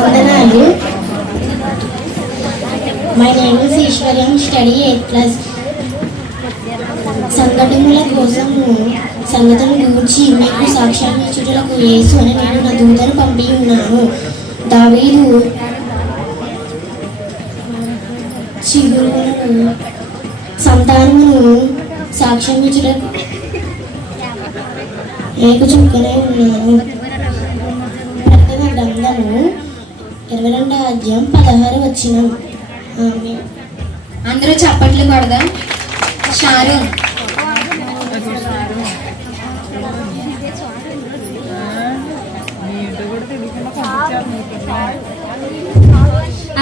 వందనాలు. My name is Ishwaryam, study 8th class. సంఘటనల కోసము సంగతులను గూర్చి మీకు సాక్ష్యాన్ని ఇచ్చుటకు యేసు అని నేను నా దూతను పంపి ఉన్నాను. దావీదు చిగురులను సంతానమును సాక్ష్యం ఇచ్చుటకు ఏకచుక్కనే ఉన్నాను. ప్రకటన గ్రంథము 22వ అధ్యాయం 16వ వచనం. అందరూ చప్పట్లు కొడదాం. షారు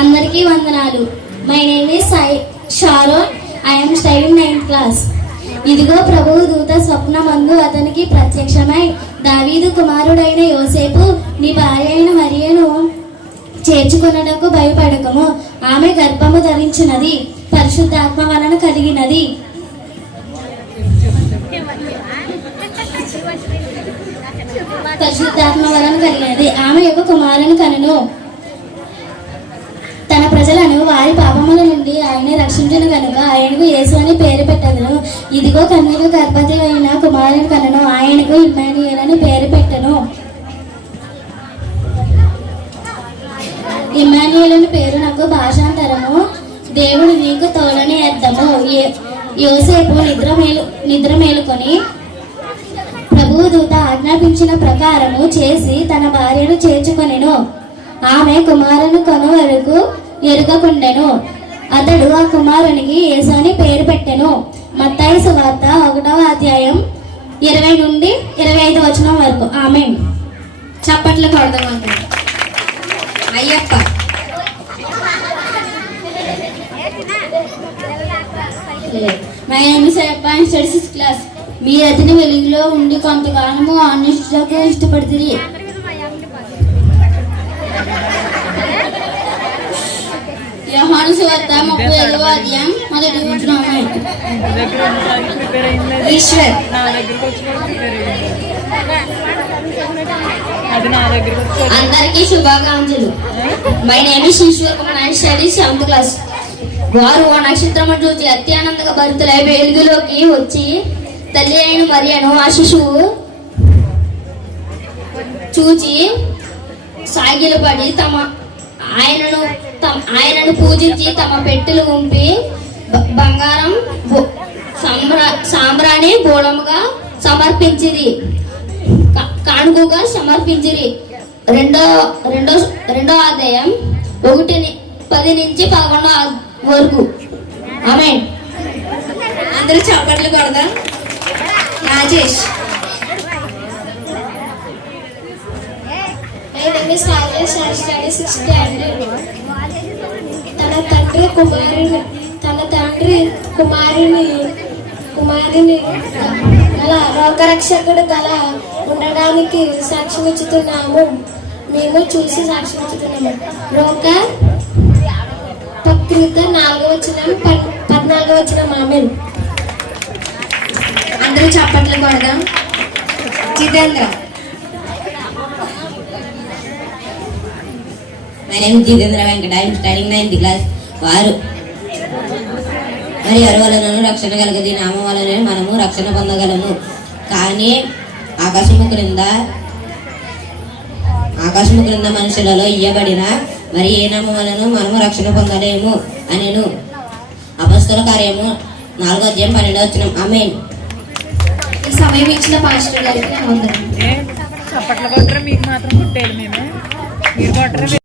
అందరికీ వందనాలు. My name is Sharon. I am studying 9th class. ఇదిగో ప్రభువు దూత స్వప్నమందు అతనికి ప్రత్యక్షమై, దావీదు కుమారుడైన యోసేపు, నీ భార్య అయిన మరియను చేర్చుకొనుటకు భయపడకము. ఆమె గర్భము ధరించినది, పరిశుద్ధాత్మ వలన కలిగినది. ఆమె యొక్క కుమారుని కనును. తన ప్రజలను వారి పాపముల నుండి ఆయన రక్షించను కనుక ఆయనకు యేసు అని పేరు పెట్టెదను. ఇదిగో కన్యక గర్భవతి అయిన కుమారుని కనును. ఆయనకు ఇమ్మానుయేల్ అని పేరు పెట్టెను. ఇమ్మానుయేల్ అని పేరు నాకు భాషాంతరము, దేవుడు నీకు తోడని అర్థము. యోసేపు నిద్ర మేలుకొని ప్రభువు దూత ఆజ్ఞాపించిన ప్రకారము చేసి తన భార్యను చేర్చుకొనెను. ఆమె కుమారుని కొను వరకు ఎరుగకుండెను. అతడు ఆ కుమారునికి యేసు అని పేరు పెట్టెను. మత్తయి సువార్త 1వ అధ్యాయం 20 నుండి 25 వచనం వరకు. ఆమేన్. చప్పట్లు కొడదాం. Ayyappa my name is Ayyappa, I am study 6th class. మీ అతని వెలుగులో ఉండి కొంతకాలము అన్వేషించడానికి ఇష్టపడుతుంది. యోహాను సువార్త 35వ అధ్యాయం 1వ వచనం. ఈశ్వర్ అందరికీ శుభాకాంక్షలు. My name is Eshwar, I study 7th class. వారు ఆ నక్షత్రము చూసి అత్యానందంగా భరితులై వెలుగులోకి వచ్చి తల్లి అయిన మరియను ఆ శిశువు చూచి సాగిలపడి ఆయనను పూజించి తమ పెట్టెలు ఉంపి బంగారం సాంబ్రాణి బోళముగా సమర్పించిరి, కానుకగా సమర్పించిరి. రెండో అధ్యాయం 1:10 నుంచి 11 వరకు. ఆమేన్. అందరూ చప్పట్లు కొడదాం. రాజేష్ తన తండ్రి కుమారుని గల లోకరక్షకుడు గల ఉండడానికి సాక్ష్యం ఇచ్చుతున్నాము. మేము చూసి సాక్ష్యం ఇచ్చుతున్నాము. లోక పత్రిక 4వ వచనం 14వ వచనం. ఆమేన్. అందరూ చప్పట్లు కొడదాం. Jitendra my name Jitendra Venkata, I am studying 9th class. వారు మరి ఎవరి వలనను రక్షణ కలగదు, నామం వలనే మనము రక్షణ పొందగలము. కానీ ఆకాశము క్రింద మనుషులలో ఇయ్యబడిన మరి ఏ నామం వలన మనము రక్షణ పొందలేము అనెను. అపొస్తలుల కార్యము 4వ అధ్యాయం 12వ వచనం. ఆమేన్. ఈ సమయం ఇచ్చిన పాస్టర్ గారికి వందనాలు. చప్పట్లు కొట్టరా? మీకు మాత్రం పుట్టేది మేమే. మీరు కొట్టరా?